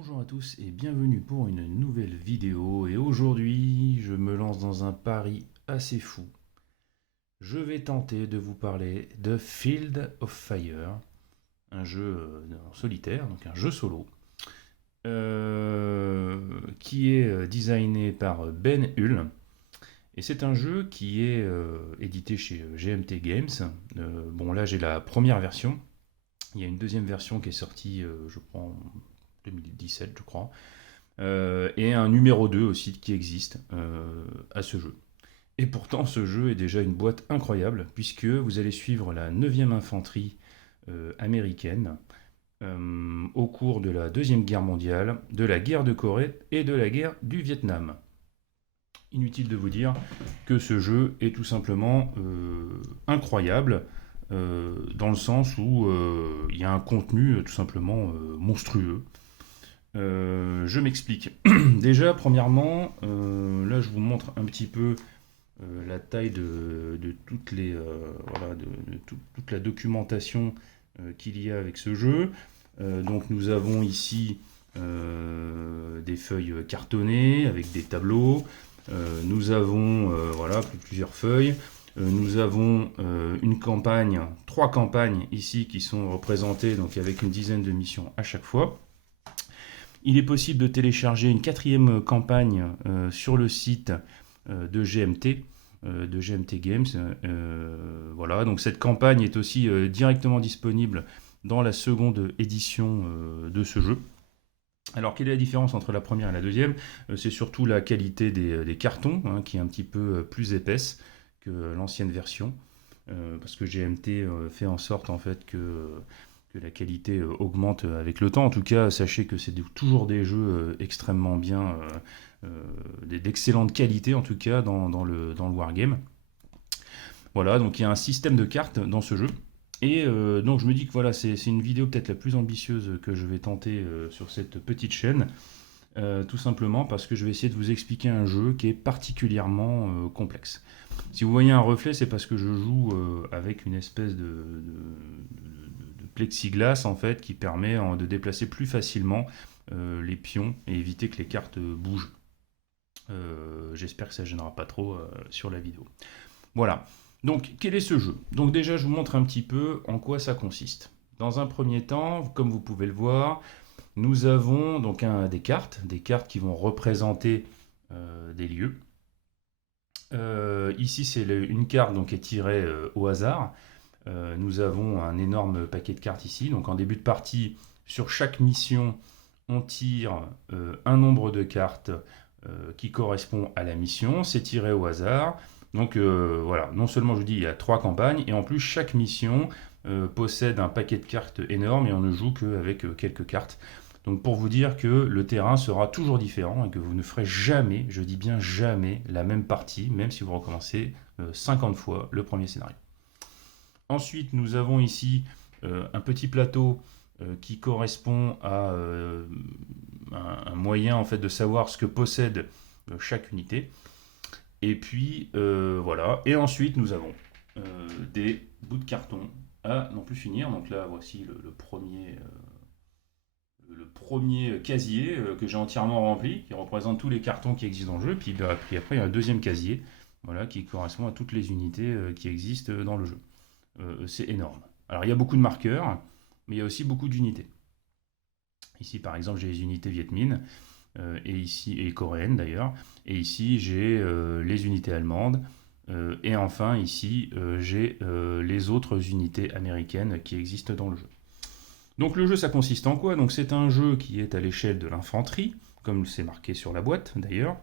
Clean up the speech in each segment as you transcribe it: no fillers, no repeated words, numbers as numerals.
Bonjour à tous et bienvenue pour une nouvelle vidéo et aujourd'hui je me lance dans un pari assez fou. Je vais tenter de vous parler de Field of Fire, un jeu en solitaire, donc un jeu solo, qui est designé par Ben Hull. Et c'est un jeu qui est édité chez GMT Games. Bon là j'ai la première version, il y a une deuxième version qui est sortie je crois en 2017 je crois. Et un numéro 2 aussi qui existe à ce jeu. Et pourtant, ce jeu est déjà une boîte incroyable, puisque vous allez suivre la 9e infanterie américaine au cours de la Deuxième Guerre mondiale, de la guerre de Corée et de la guerre du Vietnam. Inutile de vous dire que ce jeu est tout simplement incroyable, dans le sens où il y a un contenu tout simplement monstrueux. Je m'explique. Déjà, premièrement, là je vous montre un petit peu la taille de toutes les, voilà, toute la documentation qu'il y a avec ce jeu. Donc nous avons ici des feuilles cartonnées avec des tableaux. Nous avons voilà, plusieurs feuilles. Nous avons une campagne, 3 campagnes ici qui sont représentées donc avec une dizaine de missions à chaque fois. Il est possible de télécharger une 4e campagne sur le site de GMT, de GMT Games. Voilà, donc cette campagne est aussi directement disponible dans la seconde édition de ce jeu. Alors, quelle est la différence entre la première et la deuxième? C'est surtout la qualité des cartons, hein, qui est un petit peu plus épaisse que l'ancienne version, parce que GMT fait en sorte en fait que la qualité augmente avec le temps. En tout cas, sachez que c'est toujours des jeux extrêmement bien, d'excellente qualité en tout cas dans le Wargame. Voilà, donc il y a un système de cartes dans ce jeu. Et donc je me dis que voilà, c'est une vidéo peut-être la plus ambitieuse que je vais tenter sur cette petite chaîne. Tout simplement parce que je vais essayer de vous expliquer un jeu qui est particulièrement complexe. Si vous voyez un reflet, c'est parce que je joue avec une espèce de plexiglas en fait qui permet de déplacer plus facilement les pions et éviter que les cartes bougent. J'espère que ça ne gênera pas trop sur la vidéo. Voilà. Donc, quel est ce jeu? Donc déjà, je vous montre un petit peu en quoi ça consiste. Dans un premier temps, comme vous pouvez le voir, nous avons donc des cartes qui vont représenter des lieux. Ici, c'est une carte donc, qui est tirée au hasard. Nous avons un énorme paquet de cartes ici. Donc en début de partie, sur chaque mission, on tire un nombre de cartes qui correspond à la mission. C'est tiré au hasard. Donc voilà, non seulement je vous dis il y a 3 campagnes, et en plus chaque mission possède un paquet de cartes énorme et on ne joue qu'avec quelques cartes. Donc pour vous dire que le terrain sera toujours différent et que vous ne ferez jamais, je dis bien jamais, la même partie, même si vous recommencez 50 fois le premier scénario. Ensuite, nous avons ici un petit plateau qui correspond à un moyen en fait de savoir ce que possède chaque unité. Et puis voilà. Et ensuite, nous avons des bouts de carton à non plus finir. Donc là, voici le premier casier que j'ai entièrement rempli, qui représente tous les cartons qui existent dans le jeu. Puis après, il y a un deuxième casier, voilà, qui correspond à toutes les unités qui existent dans le jeu. C'est énorme. Alors il y a beaucoup de marqueurs, mais il y a aussi beaucoup d'unités. Ici par exemple j'ai les unités Viet Minh, et ici, et coréennes d'ailleurs, et ici j'ai les unités allemandes, et enfin ici j'ai les autres unités américaines qui existent dans le jeu. Donc le jeu ça consiste en quoi? Donc c'est un jeu qui est à l'échelle de l'infanterie, comme c'est marqué sur la boîte d'ailleurs,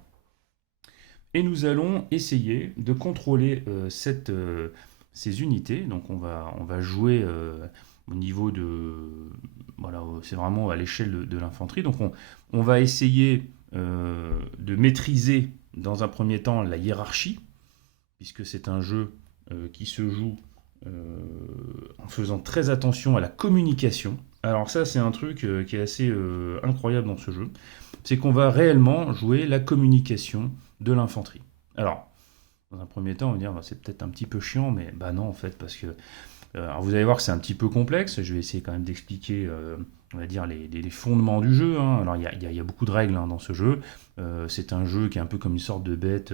et nous allons essayer de contrôler ces unités. Donc on va jouer au niveau de... Voilà, c'est vraiment à l'échelle de l'infanterie. Donc on va essayer de maîtriser dans un premier temps la hiérarchie, puisque c'est un jeu qui se joue en faisant très attention à la communication. Alors ça c'est un truc qui est assez incroyable dans ce jeu, c'est qu'on va réellement jouer la communication de l'infanterie. Alors, dans un premier temps, on va dire bah, c'est peut-être un petit peu chiant, mais bah non en fait, parce que alors vous allez voir que c'est un petit peu complexe. Je vais essayer quand même d'expliquer on va dire, les fondements du jeu, hein. Alors il y a beaucoup de règles, hein, dans ce jeu. C'est un jeu qui est un peu comme une sorte de bête,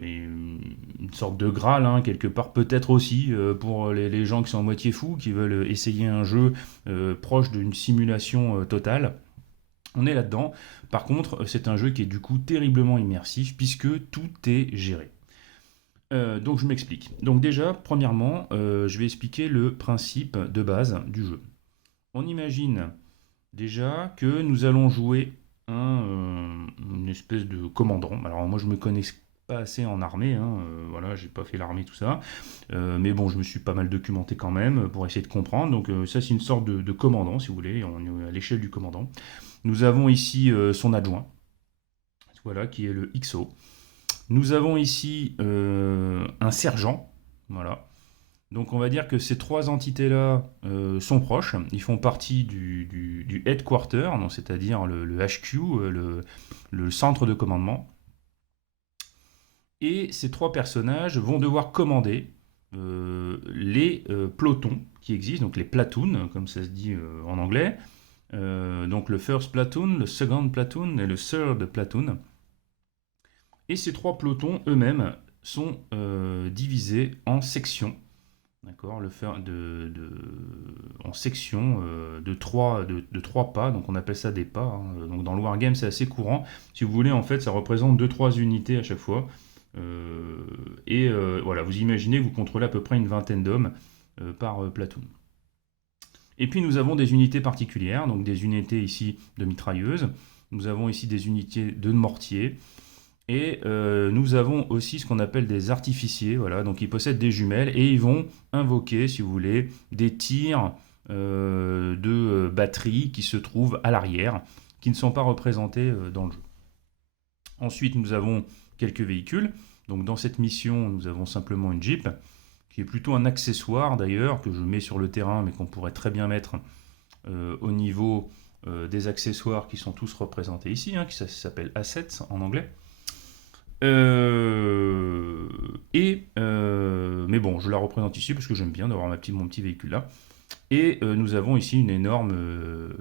et une sorte de Graal, hein, quelque part, peut-être aussi pour les gens qui sont à moitié fous, qui veulent essayer un jeu proche d'une simulation totale. On est là-dedans. Par contre, c'est un jeu qui est du coup terriblement immersif puisque tout est géré. Donc je m'explique. Donc déjà, premièrement, je vais expliquer le principe de base du jeu. On imagine déjà que nous allons jouer une espèce de commandant. Alors moi je me connais pas assez en armée, hein, voilà, j'ai pas fait l'armée, tout ça. Mais bon, je me suis pas mal documenté quand même pour essayer de comprendre. Donc ça c'est une sorte de commandant, si vous voulez, on est à l'échelle du commandant. Nous avons ici son adjoint, voilà, qui est le XO. Nous avons ici un sergent, voilà. Donc on va dire que ces trois entités-là sont proches. Ils font partie du headquarter, donc c'est-à-dire le HQ, le centre de commandement. Et ces trois personnages vont devoir commander les pelotons qui existent, donc les platoons, comme ça se dit en anglais. Donc le first platoon, le second platoon et le third platoon. Et ces trois pelotons eux-mêmes sont divisés en sections. D'accord, en sections de trois pas, donc on appelle ça des pas, hein. Donc dans le wargame c'est assez courant. Si vous voulez, en fait, ça représente deux trois unités à chaque fois. Voilà, vous imaginez que vous contrôlez à peu près une vingtaine d'hommes par platoon. Et puis nous avons des unités particulières, donc des unités ici de mitrailleuses. Nous avons ici des unités de mortiers. Et nous avons aussi ce qu'on appelle des artificiers, voilà, donc ils possèdent des jumelles et ils vont invoquer, si vous voulez, des tirs de batterie qui se trouvent à l'arrière, qui ne sont pas représentés dans le jeu. Ensuite, nous avons quelques véhicules. Donc dans cette mission, nous avons simplement une Jeep, qui est plutôt un accessoire d'ailleurs, que je mets sur le terrain, mais qu'on pourrait très bien mettre au niveau des accessoires qui sont tous représentés ici, hein, qui s'appelle Assets en anglais. Mais bon, je la représente ici parce que j'aime bien d'avoir mon petit véhicule là. Et nous avons ici une énorme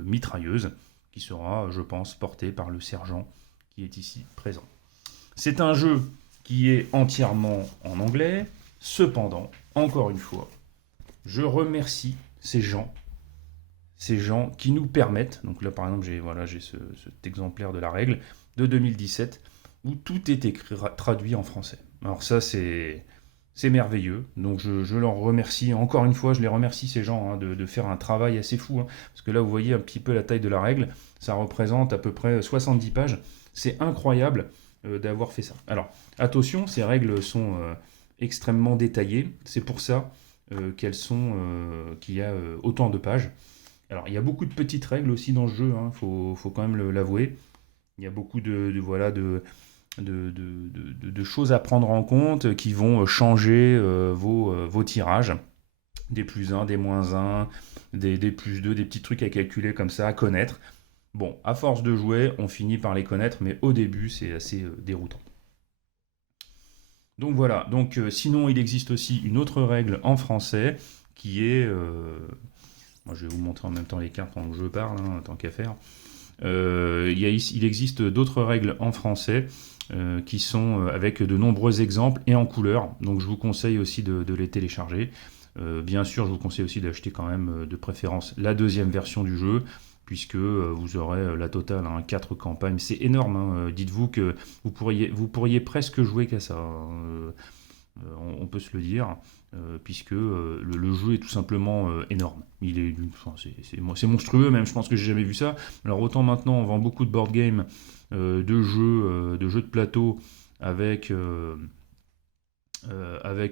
mitrailleuse qui sera, je pense, portée par le sergent qui est ici présent. C'est un jeu qui est entièrement en anglais. Cependant, encore une fois, je remercie ces gens qui nous permettent, donc là par exemple j'ai cet exemplaire de la règle de 2017, où tout est écrit, traduit en français. Alors ça c'est merveilleux, donc je leur remercie, encore une fois je les remercie ces gens, hein, de faire un travail assez fou, hein, parce que là vous voyez un petit peu la taille de la règle, ça représente à peu près 70 pages, c'est incroyable d'avoir fait ça. Alors attention, ces règles sont extrêmement détaillées, c'est pour ça qu'il y a autant de pages. Alors il y a beaucoup de petites règles aussi dans le jeu, hein, faut quand même l'avouer. Il y a beaucoup de choses à prendre en compte qui vont changer vos tirages. Des plus 1, des moins 1, des plus 2, des petits trucs à calculer comme ça, à connaître. Bon, à force de jouer, on finit par les connaître, mais au début, c'est assez déroutant. Donc voilà, donc sinon, il existe aussi une autre règle en français qui est... moi, je vais vous montrer en même temps les cartes pendant que je parle, hein, tant qu'à faire. Il existe d'autres règles en français qui sont avec de nombreux exemples et en couleur. Donc je vous conseille aussi de les télécharger. Bien sûr, je vous conseille aussi d'acheter quand même de préférence la deuxième version du jeu, puisque vous aurez la totale, hein, 4 campagnes. C'est énorme, hein. Dites-vous que vous pourriez presque jouer qu'à ça, hein. On peut se le dire, puisque le jeu est tout simplement énorme. C'est monstrueux même, je pense que j'ai jamais vu ça. Alors autant maintenant on vend beaucoup de board games, de jeux de plateau avec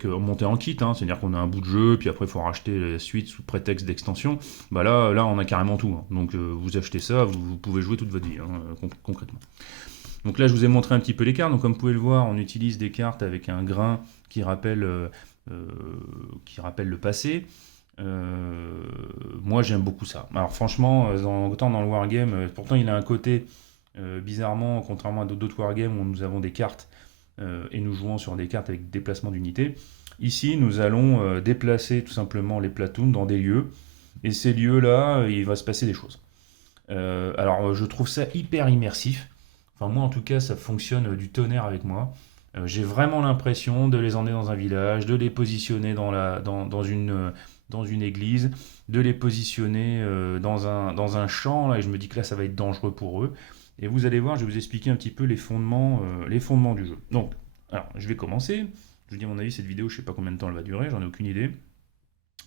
monté en kit, hein, c'est-à-dire qu'on a un bout de jeu, puis après il faut racheter la suite sous prétexte d'extension. Bah là on a carrément tout, hein. Donc vous achetez ça, vous pouvez jouer toute votre vie, hein, concrètement. Donc là, je vous ai montré un petit peu les cartes. Donc comme vous pouvez le voir, on utilise des cartes avec un grain qui rappelle le passé. Moi, j'aime beaucoup ça. Alors franchement, autant dans le wargame, pourtant il a un côté, bizarrement, contrairement à d'autres wargames où nous avons des cartes et nous jouons sur des cartes avec déplacement d'unités. Ici, nous allons déplacer tout simplement les platoons dans des lieux. et ces lieux-là, il va se passer des choses. Alors, je trouve ça hyper immersif. Enfin, moi, en tout cas, ça fonctionne du tonnerre avec moi. J'ai vraiment l'impression de les emmener dans un village, de les positionner dans une église, de les positionner dans un champ, là, et je me dis que là, ça va être dangereux pour eux. Et vous allez voir, je vais vous expliquer un petit peu les fondements du jeu. Donc, alors, je vais commencer. Je vous dis à mon avis, cette vidéo, je sais pas combien de temps elle va durer, j'en ai aucune idée.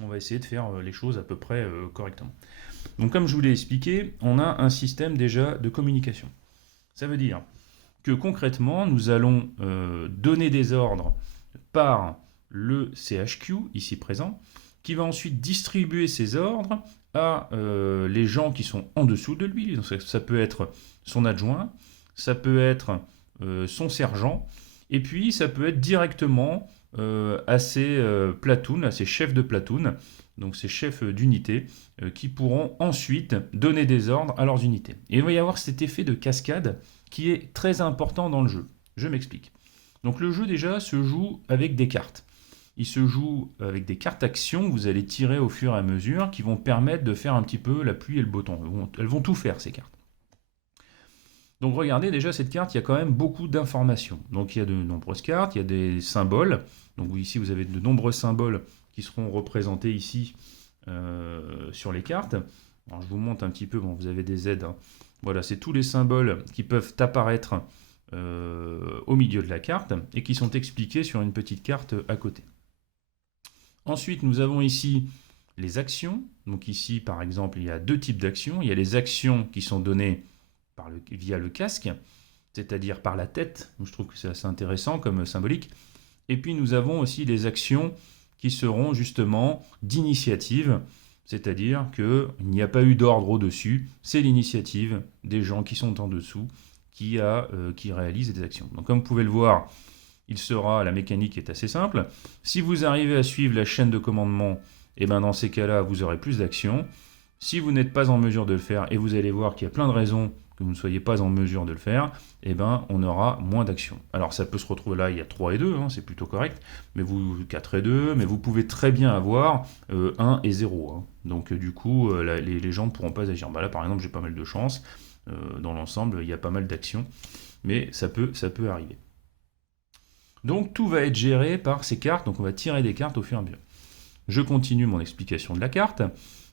On va essayer de faire les choses à peu près correctement. Donc comme je vous l'ai expliqué, on a un système déjà de communication. Ça veut dire que concrètement, nous allons donner des ordres par le CHQ, ici présent, qui va ensuite distribuer ces ordres à les gens qui sont en dessous de lui. Donc ça peut être son adjoint, ça peut être son sergent, et puis ça peut être directement à ses platoons, à ses chefs de platoon, donc ces chefs d'unité, qui pourront ensuite donner des ordres à leurs unités. Et il va y avoir cet effet de cascade qui est très important dans le jeu. Je m'explique. Donc le jeu déjà se joue avec des cartes. Il se joue avec des cartes actions que vous allez tirer au fur et à mesure qui vont permettre de faire un petit peu la pluie et le beau temps. Elles vont tout faire ces cartes. Donc regardez déjà cette carte, il y a quand même beaucoup d'informations. Donc il y a de nombreuses cartes, il y a des symboles. Donc ici vous avez de nombreux symboles qui seront représentés ici sur les cartes. Alors je vous montre un petit peu, bon, vous avez des aides. Hein. Voilà, c'est tous les symboles qui peuvent apparaître au milieu de la carte et qui sont expliqués sur une petite carte à côté. Ensuite, nous avons ici les actions. Donc ici, par exemple, il y a deux types d'actions. Il y a les actions qui sont données via le casque, c'est-à-dire par la tête. Je trouve que c'est assez intéressant comme symbolique. Et puis nous avons aussi les actions qui seront justement d'initiative, c'est-à-dire qu'il n'y a pas eu d'ordre au-dessus, c'est l'initiative des gens qui sont en dessous qui réalisent des actions. Donc comme vous pouvez le voir, la mécanique est assez simple. Si vous arrivez à suivre la chaîne de commandement, et ben dans ces cas-là, vous aurez plus d'actions. Si vous n'êtes pas en mesure de le faire, et vous allez voir qu'il y a plein de raisons que vous ne soyez pas en mesure de le faire, eh ben, on aura moins d'actions. Alors ça peut se retrouver là, il y a 3 et 2, hein, c'est plutôt correct, mais 4 et 2, mais vous pouvez très bien avoir 1 et 0. Hein. Donc du coup, les gens ne pourront pas agir. Bah, là par exemple, j'ai pas mal de chance. Dans l'ensemble, il y a pas mal d'actions, mais ça peut arriver. Donc tout va être géré par ces cartes, donc on va tirer des cartes au fur et à mesure. Je continue mon explication de la carte.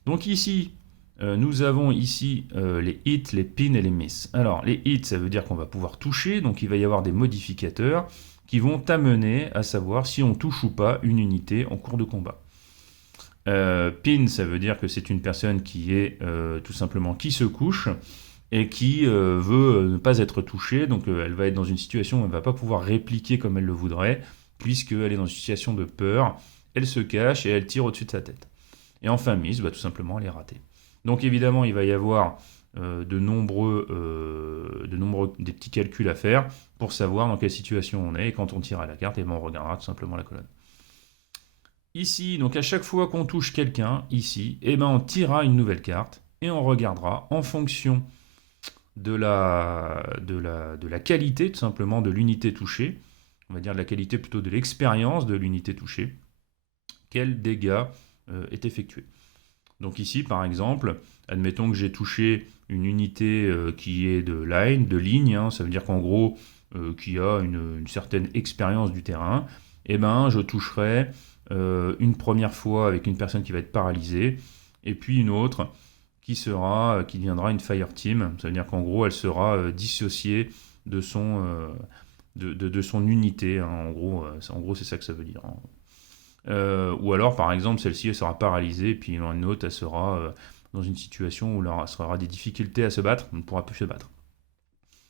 Donc ici, nous avons ici les hits, les pins et les misses. Alors les hits, ça veut dire qu'on va pouvoir toucher, donc il va y avoir des modificateurs qui vont t'amener à savoir si on touche ou pas une unité en cours de combat. Pin, ça veut dire que c'est une personne qui est tout simplement qui se couche et qui veut ne pas être touchée, donc elle va être dans une situation où elle ne va pas pouvoir répliquer comme elle le voudrait, puisqu'elle est dans une situation de peur, elle se cache et elle tire au-dessus de sa tête. Et enfin, miss, tout simplement, elle est ratée. Donc évidemment, il va y avoir de nombreux des petits calculs à faire pour savoir dans quelle situation on est, et quand on tire à la carte, et on regardera tout simplement la colonne. Ici, donc à chaque fois qu'on touche quelqu'un, ici, on tirera une nouvelle carte, et on regardera en fonction de la qualité, tout simplement, de l'unité touchée, on va dire de la qualité plutôt de l'expérience de l'unité touchée, quel dégât est effectué. Donc ici, par exemple, admettons que j'ai touché une unité qui est de ligne, hein, ça veut dire qu'en gros, qui a une certaine expérience du terrain, je toucherai une première fois avec une personne qui va être paralysée, et puis une autre qui deviendra une fire team. Ça veut dire qu'en gros, elle sera dissociée de son unité. Hein. En gros, c'est ça que ça veut dire. Hein. Ou alors, par exemple, celle-ci, elle sera paralysée, puis une autre, elle sera dans une situation où elle aura des difficultés à se battre, elle ne pourra plus se battre.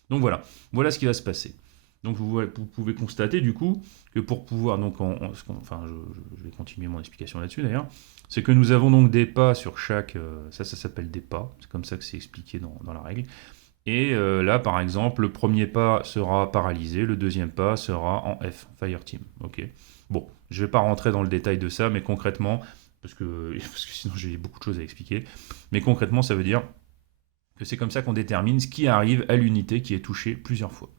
Donc voilà ce qui va se passer. Donc vous pouvez constater du coup que pour pouvoir, donc je vais continuer mon explication là-dessus d'ailleurs, c'est que nous avons donc des pas sur chaque, ça s'appelle des pas, c'est comme ça que c'est expliqué dans la règle. Et là par exemple, le premier pas sera paralysé, le deuxième pas sera en F, Fire Team. Ok. Bon, je ne vais pas rentrer dans le détail de ça, mais concrètement, parce que sinon j'ai beaucoup de choses à expliquer, mais concrètement ça veut dire que c'est comme ça qu'on détermine ce qui arrive à l'unité qui est touchée plusieurs fois.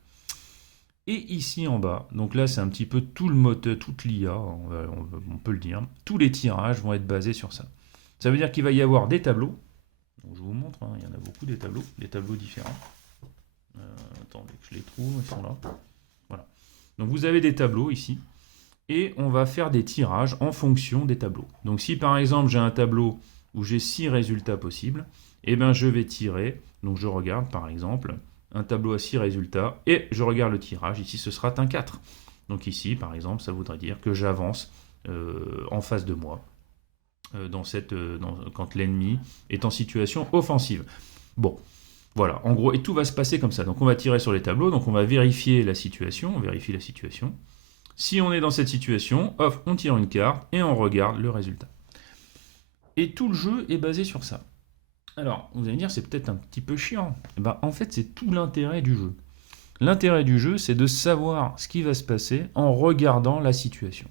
Et ici en bas, donc là c'est un petit peu tout le moteur, toute l'IA, on peut le dire, tous les tirages vont être basés sur ça. Ça veut dire qu'il va y avoir des tableaux. Donc, je vous montre, hein, il y en a beaucoup des tableaux différents. Attendez que je les trouve, ils sont là. Voilà. Donc vous avez des tableaux ici, et on va faire des tirages en fonction des tableaux. Donc si par exemple j'ai un tableau où j'ai 6 résultats possibles, eh ben je vais tirer, donc je regarde par exemple un tableau à 6 résultats, et je regarde le tirage, ici ce sera un 4. Donc ici par exemple ça voudrait dire que j'avance en face de moi, quand l'ennemi est en situation offensive. Bon, voilà, en gros, et tout va se passer comme ça. Donc on va tirer sur les tableaux, donc on va vérifier la situation, on vérifie la situation. Si on est dans cette situation, hop, on tire une carte et on regarde le résultat. Et tout le jeu est basé sur ça. Alors, vous allez me dire, c'est peut-être un petit peu chiant. Et ben, en fait, c'est tout l'intérêt du jeu. L'intérêt du jeu, c'est de savoir ce qui va se passer en regardant la situation.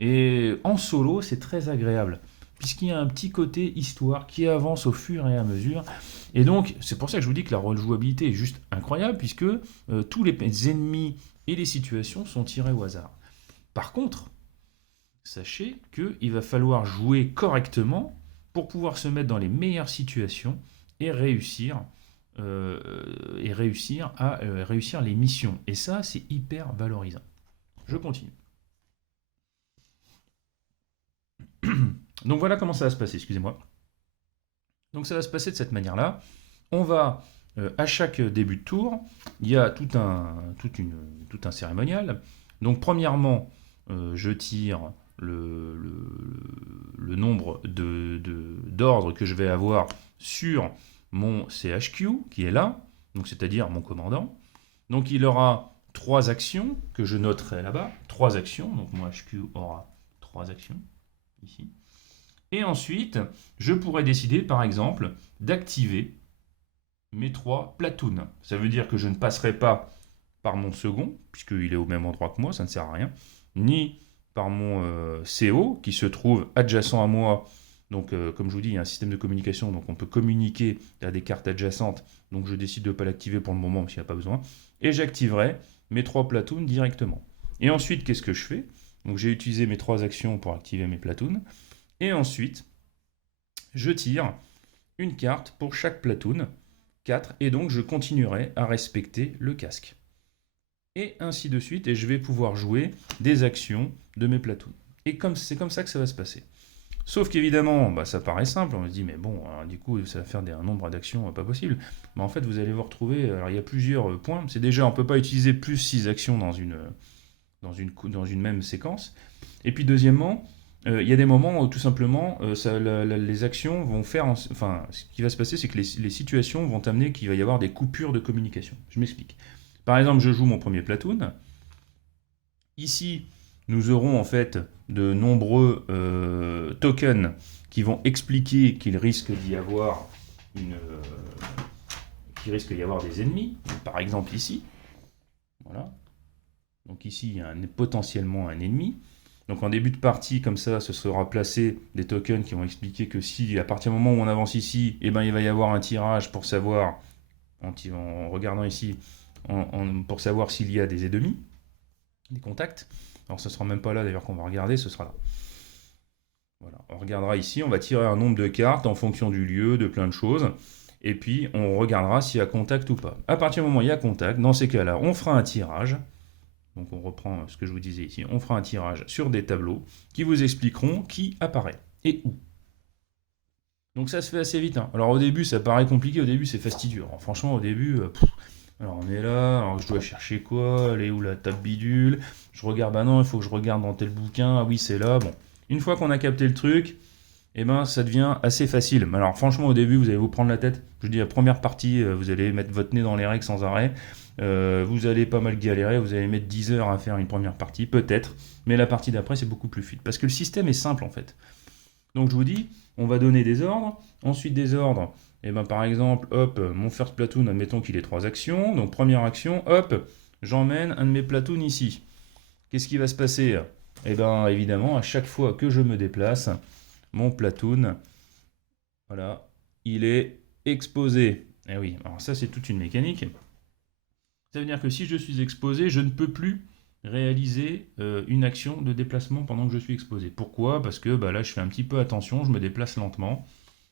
Et en solo, c'est très agréable, puisqu'il y a un petit côté histoire qui avance au fur et à mesure. Et donc, c'est pour ça que je vous dis que la rejouabilité est juste incroyable, puisque tous les ennemis et les situations sont tirés au hasard. Par contre, sachez qu'il va falloir jouer correctement pour pouvoir se mettre dans les meilleures situations et réussir à réussir les missions. Et ça, c'est hyper valorisant. Je continue. Donc voilà comment ça va se passer, excusez-moi. Donc ça va se passer de cette manière-là. On va, à chaque début de tour, il y a tout un cérémonial. Donc premièrement, je tire le nombre d'ordres que je vais avoir sur mon CHQ, qui est là, donc c'est-à-dire mon commandant. Donc il aura 3 actions que je noterai là-bas. 3 actions, donc mon HQ aura 3 actions, ici. Et ensuite, je pourrais décider, par exemple, d'activer mes 3 platoons. Ça veut dire que je ne passerai pas par mon second, puisqu'il est au même endroit que moi, ça ne sert à rien, ni par mon CO, qui se trouve adjacent à moi. Donc, comme je vous dis, il y a un système de communication, donc on peut communiquer à des cartes adjacentes. Donc, je décide de ne pas l'activer pour le moment, parce qu'il n'y a pas besoin. Et j'activerai mes 3 platoons directement. Et ensuite, qu'est-ce que je fais? Donc, j'ai utilisé mes 3 actions pour activer mes platoons. Et ensuite, je tire une carte pour chaque platoon, 4, et donc je continuerai à respecter le casque. Et ainsi de suite, et je vais pouvoir jouer des actions de mes platoons. Et c'est comme ça que ça va se passer. Sauf qu'évidemment, ça paraît simple, on se dit, mais bon, alors, du coup, ça va faire un nombre d'actions pas possible. Mais en fait, vous allez vous retrouver, alors il y a plusieurs points. C'est déjà, on ne peut pas utiliser plus 6 actions dans une même séquence. Et puis deuxièmement, il y a des moments où tout simplement les actions vont faire... Enfin, ce qui va se passer, c'est que les situations vont amener qu'il va y avoir des coupures de communication. Je m'explique. Par exemple, je joue mon premier platoon. Ici, nous aurons en fait de nombreux tokens qui vont expliquer qu'il risque d'y avoir qu'il risque d'y avoir des ennemis. Par exemple ici. Voilà. Donc ici, il y a potentiellement un ennemi. Donc en début de partie, comme ça, ce sera placé des tokens qui vont expliquer que si, à partir du moment où on avance ici, eh ben, il va y avoir un tirage pour savoir, en regardant ici, pour savoir s'il y a des ennemis, des contacts. Alors ce ne sera même pas là d'ailleurs qu'on va regarder, ce sera là. Voilà. On regardera ici, on va tirer un nombre de cartes en fonction du lieu, de plein de choses. Et puis on regardera s'il y a contact ou pas. À partir du moment où il y a contact, dans ces cas-là, on fera un tirage. Donc on reprend ce que je vous disais ici. On fera un tirage sur des tableaux qui vous expliqueront qui apparaît et où. Donc ça se fait assez vite. Alors au début ça paraît compliqué, au début c'est fastidieux. Alors, franchement au début, alors on est là, alors je dois chercher quoi? Elle est où la table bidule? Je regarde, non, il faut que je regarde dans tel bouquin. Ah oui c'est là. Bon, une fois qu'on a capté le truc, ça devient assez facile. Alors franchement au début vous allez vous prendre la tête. Je dis la première partie, vous allez mettre votre nez dans les règles sans arrêt. Vous allez pas mal galérer, vous allez mettre 10 heures à faire une première partie, peut-être, mais la partie d'après c'est beaucoup plus fluide, parce que le système est simple en fait. Donc je vous dis, on va donner des ordres, ensuite des ordres, par exemple, hop, mon first platoon, admettons qu'il ait 3 actions, donc première action, hop, j'emmène un de mes platoons ici. Qu'est-ce qui va se passer? Évidemment, à chaque fois que je me déplace, mon platoon, voilà, il est exposé. Et oui, alors ça c'est toute une mécanique. Ça veut dire que si je suis exposé, je ne peux plus réaliser une action de déplacement pendant que je suis exposé. Pourquoi? Parce que là, je fais un petit peu attention, je me déplace lentement,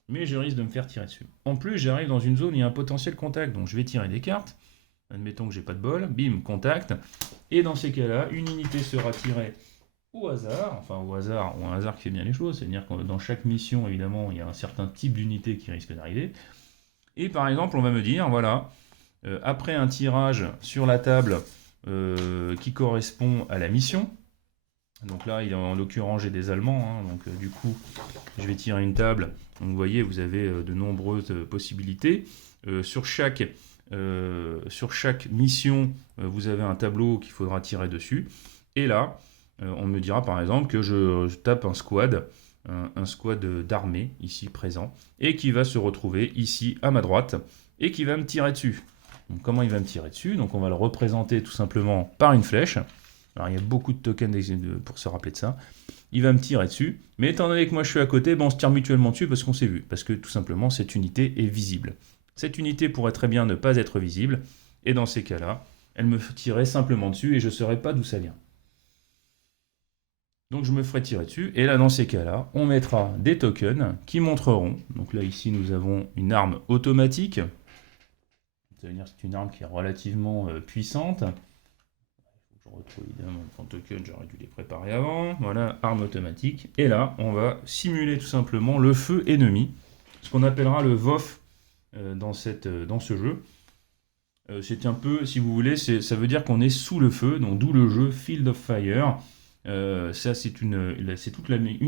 mais je risque de me faire tirer dessus. En plus, j'arrive dans une zone où il y a un potentiel contact, donc je vais tirer des cartes. Admettons que j'ai pas de bol, bim, contact. Et dans ces cas-là, une unité sera tirée au hasard, enfin au hasard, ou un hasard qui fait bien les choses, c'est-à-dire que dans chaque mission, évidemment, il y a un certain type d'unité qui risque d'arriver. Et par exemple, on va me dire, voilà, après un tirage sur la table qui correspond à la mission, donc là, en l'occurrence, j'ai des Allemands, donc du coup, je vais tirer une table. Donc vous voyez, vous avez de nombreuses possibilités. Sur chaque mission, vous avez un tableau qu'il faudra tirer dessus. Et là, on me dira par exemple que je tape un squad d'armée ici présent, et qui va se retrouver ici à ma droite, et qui va me tirer dessus. Donc, comment il va me tirer dessus? Donc on va le représenter tout simplement par une flèche. Alors il y a beaucoup de tokens pour se rappeler de ça. Il va me tirer dessus, mais étant donné que moi je suis à côté, on se tire mutuellement dessus parce qu'on s'est vu, parce que tout simplement cette unité est visible. Cette unité pourrait très bien ne pas être visible, et dans ces cas-là, elle me tirait simplement dessus et je ne saurais pas d'où ça vient. Donc je me ferai tirer dessus, et là dans ces cas-là, on mettra des tokens qui montreront, donc là ici nous avons une arme automatique, ça veut dire que c'est une arme qui est relativement puissante. Je retrouve évidemment mon token, j'aurais dû les préparer avant. Voilà, arme automatique. Et là, on va simuler tout simplement le feu ennemi, ce qu'on appellera le VOF dans ce jeu. C'est un peu, si vous voulez, ça veut dire qu'on est sous le feu, donc d'où le jeu Field of Fire. Ça, c'est une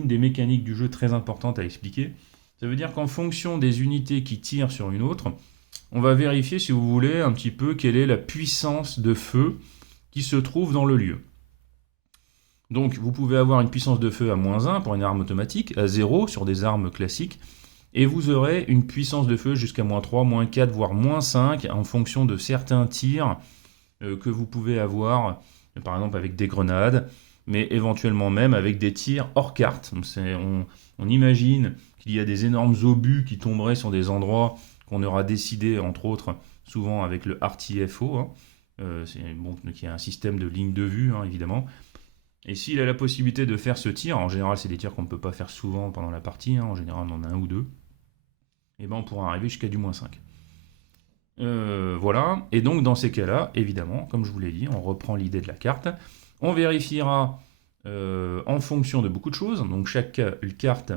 des mécaniques du jeu très importante à expliquer. Ça veut dire qu'en fonction des unités qui tirent sur une autre, on va vérifier, si vous voulez, un petit peu quelle est la puissance de feu qui se trouve dans le lieu. Donc vous pouvez avoir une puissance de feu à -1 pour une arme automatique, à 0 sur des armes classiques, et vous aurez une puissance de feu jusqu'à -3, -4, voire -5 en fonction de certains tirs que vous pouvez avoir, par exemple avec des grenades, mais éventuellement même avec des tirs hors carte. On imagine qu'il y a des énormes obus qui tomberaient sur des endroits qu'on aura décidé, entre autres, souvent avec le RTFO, qui est un système de ligne de vue, évidemment. Et s'il a la possibilité de faire ce tir, en général c'est des tirs qu'on ne peut pas faire souvent pendant la partie, en général on en a un ou deux, et on pourra arriver jusqu'à du -5. Voilà, et donc dans ces cas-là, évidemment, comme je vous l'ai dit, on reprend l'idée de la carte, on vérifiera en fonction de beaucoup de choses, donc chaque carte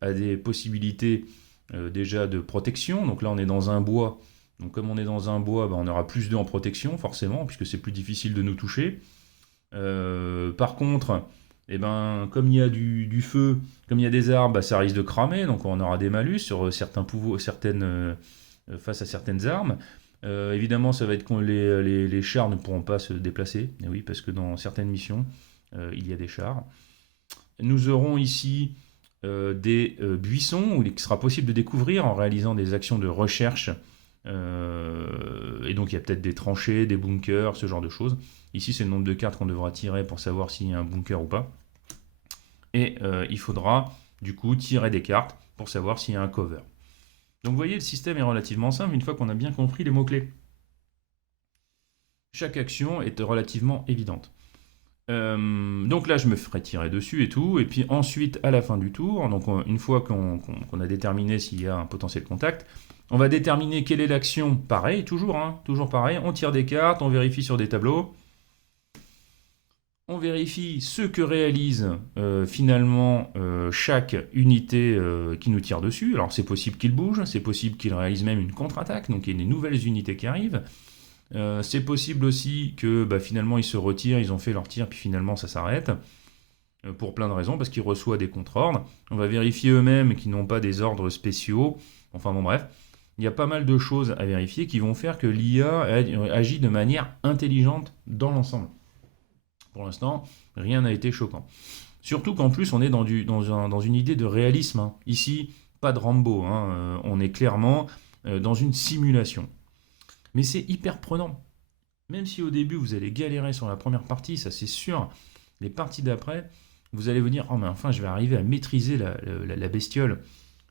a des possibilités déjà de protection, donc là on est dans un bois, donc comme on est dans un bois, on aura plus 2 en protection, forcément, puisque c'est plus difficile de nous toucher. Par contre, comme il y a du feu, comme il y a des arbres, ça risque de cramer, donc on aura des malus sur face à certaines armes. Évidemment, ça va être que les chars ne pourront pas se déplacer, et oui, parce que dans certaines missions, il y a des chars. Nous aurons ici des buissons, qu'il sera possible de découvrir en réalisant des actions de recherche. Et donc il y a peut-être des tranchées, des bunkers, ce genre de choses. Ici c'est le nombre de cartes qu'on devra tirer pour savoir s'il y a un bunker ou pas. Et il faudra du coup tirer des cartes pour savoir s'il y a un cover. Donc vous voyez, le système est relativement simple une fois qu'on a bien compris les mots-clés. Chaque action est relativement évidente. Donc là je me ferai tirer dessus et tout, et puis ensuite à la fin du tour, donc une fois qu'on a déterminé s'il y a un potentiel contact, on va déterminer quelle est l'action, pareil, toujours pareil, on tire des cartes, on vérifie sur des tableaux, on vérifie ce que réalise finalement chaque unité qui nous tire dessus. Alors c'est possible qu'il bouge, c'est possible qu'il réalise même une contre-attaque, donc il y a des nouvelles unités qui arrivent. C'est possible aussi que finalement ils se retirent, ils ont fait leur tir, puis finalement ça s'arrête, pour plein de raisons, parce qu'ils reçoivent des contre-ordres. On va vérifier eux-mêmes qu'ils n'ont pas des ordres spéciaux, enfin bon bref. Il y a pas mal de choses à vérifier qui vont faire que l'IA agit de manière intelligente dans l'ensemble. Pour l'instant, rien n'a été choquant. Surtout qu'en plus, on est dans une idée de réalisme. Ici, pas de Rambo. On est clairement dans une simulation. Mais c'est hyper prenant. Même si au début, vous allez galérer sur la première partie, ça c'est sûr. Les parties d'après, vous allez vous dire « Oh mais enfin, je vais arriver à maîtriser la bestiole ».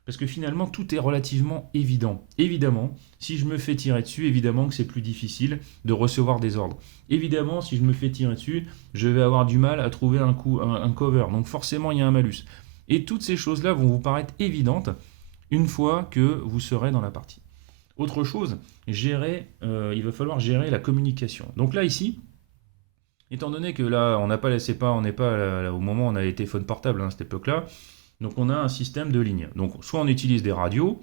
Parce que finalement, tout est relativement évident. Évidemment, si je me fais tirer dessus, évidemment que c'est plus difficile de recevoir des ordres. Évidemment, si je me fais tirer dessus, je vais avoir du mal à trouver un cover. Donc forcément, il y a un malus. Et toutes ces choses-là vont vous paraître évidentes une fois que vous serez dans la partie. Autre chose, il va falloir gérer la communication. Donc là, ici, étant donné que là, on n'est pas au moment où on a les téléphones portables, à cette époque-là, donc on a un système de lignes. Donc soit on utilise des radios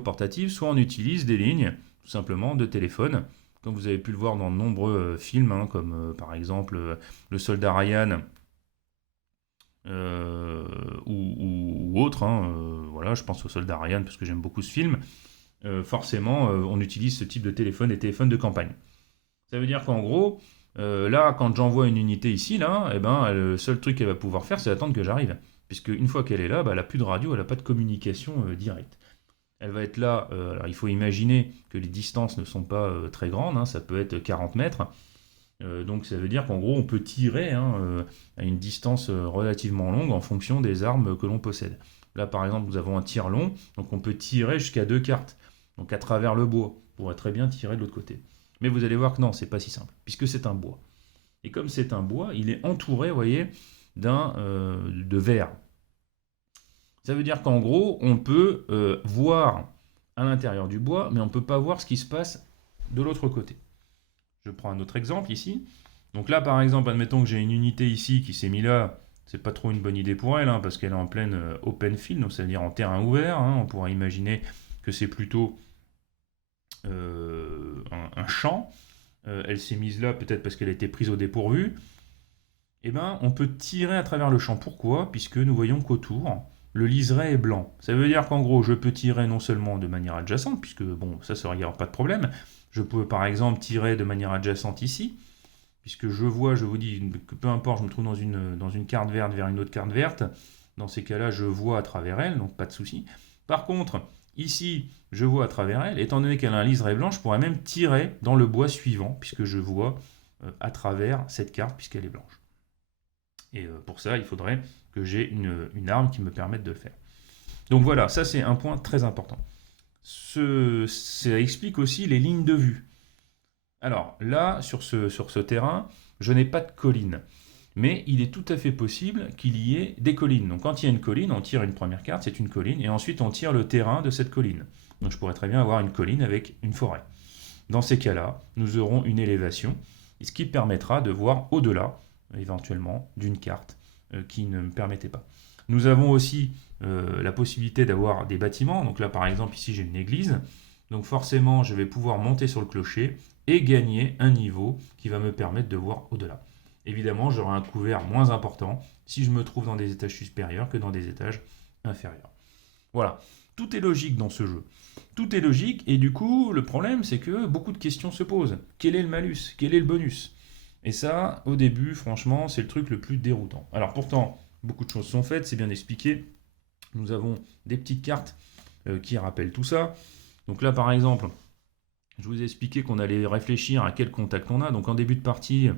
portatives, soit on utilise des lignes, tout simplement, de téléphone, comme vous avez pu le voir dans de nombreux films, comme par exemple Le Soldat Ryan ou autre. Voilà, je pense au Soldat Ryan parce que j'aime beaucoup ce film. Forcément, on utilise ce type de téléphone, des téléphones de campagne. Ça veut dire qu'en gros, là, quand j'envoie une unité ici, là, eh ben, le seul truc qu'elle va pouvoir faire, c'est attendre que j'arrive. Puisque une fois qu'elle est là, bah, elle n'a plus de radio, elle n'a pas de communication directe. Elle va être là, alors il faut imaginer que les distances ne sont pas très grandes, ça peut être 40 mètres. Donc ça veut dire qu'en gros, on peut tirer à une distance relativement longue en fonction des armes que l'on possède. Là, par exemple, nous avons un tir long, donc on peut tirer jusqu'à 2 cartes, donc à travers le bois. On pourrait très bien tirer de l'autre côté. Mais vous allez voir que non, c'est pas si simple, puisque c'est un bois. Et comme c'est un bois, il est entouré, vous voyez, de verre. Ça veut dire qu'en gros, on peut voir à l'intérieur du bois, mais on ne peut pas voir ce qui se passe de l'autre côté. Je prends un autre exemple ici. Donc là, par exemple, admettons que j'ai une unité ici qui s'est mise là. C'est pas trop une bonne idée pour elle, parce qu'elle est en pleine open field, donc ça veut dire en terrain ouvert. On pourrait imaginer que c'est plutôt un champ. Elle s'est mise là peut-être parce qu'elle a été prise au dépourvu. Eh ben, on peut tirer à travers le champ. Pourquoi? Puisque nous voyons qu'autour, le liseré est blanc. Ça veut dire qu'en gros, je peux tirer non seulement de manière adjacente, puisque bon, ça ne regarde pas de problème. Je peux par exemple tirer de manière adjacente ici, puisque je vous dis, que peu importe, je me trouve dans une carte verte vers une autre carte verte. Dans ces cas-là, je vois à travers elle, donc pas de souci. Par contre, ici, je vois à travers elle. Étant donné qu'elle a un liseré blanc, je pourrais même tirer dans le bois suivant, puisque je vois à travers cette carte, puisqu'elle est blanche. Et pour ça, il faudrait que j'ai une arme qui me permette de le faire. Donc voilà, ça c'est un point très important. Ça explique aussi les lignes de vue. Alors là, sur ce terrain, je n'ai pas de colline. Mais il est tout à fait possible qu'il y ait des collines. Donc quand il y a une colline, on tire une première carte, c'est une colline, et ensuite on tire le terrain de cette colline. Donc je pourrais très bien avoir une colline avec une forêt. Dans ces cas-là, nous aurons une élévation, ce qui permettra de voir au-delà, éventuellement, d'une carte qui ne me permettait pas. Nous avons aussi la possibilité d'avoir des bâtiments. Donc là, par exemple, ici, j'ai une église. Donc forcément, je vais pouvoir monter sur le clocher et gagner un niveau qui va me permettre de voir au-delà. Évidemment, j'aurai un couvert moins important si je me trouve dans des étages supérieurs que dans des étages inférieurs. Voilà, tout est logique dans ce jeu. Tout est logique et du coup, le problème, c'est que beaucoup de questions se posent. Quel est le malus? Quel est le bonus? Et ça, au début, franchement, c'est le truc le plus déroutant. Alors pourtant, beaucoup de choses sont faites, c'est bien expliqué. Nous avons des petites cartes qui rappellent tout ça. Donc là, par exemple, je vous ai expliqué qu'on allait réfléchir à quel contact on a. Donc en début de partie,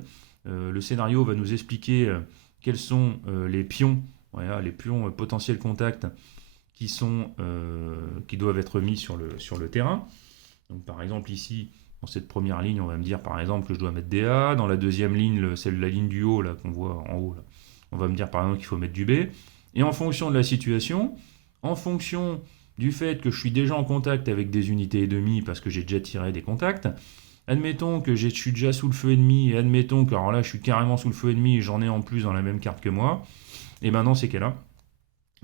le scénario va nous expliquer quels sont les pions, voilà, les pions potentiels contacts qui doivent être mis sur le terrain. Donc par exemple ici, dans cette première ligne, on va me dire par exemple que je dois mettre des A. Dans la deuxième ligne, celle de la ligne du haut là qu'on voit en haut, là, on va me dire par exemple qu'il faut mettre du B. Et en fonction de la situation, en fonction du fait que je suis déjà en contact avec des unités ennemies parce que j'ai déjà tiré des contacts, admettons que je suis déjà sous le feu ennemi, et admettons que alors là je suis carrément sous le feu ennemi et j'en ai en plus dans la même carte que moi, et maintenant dans ces cas-là,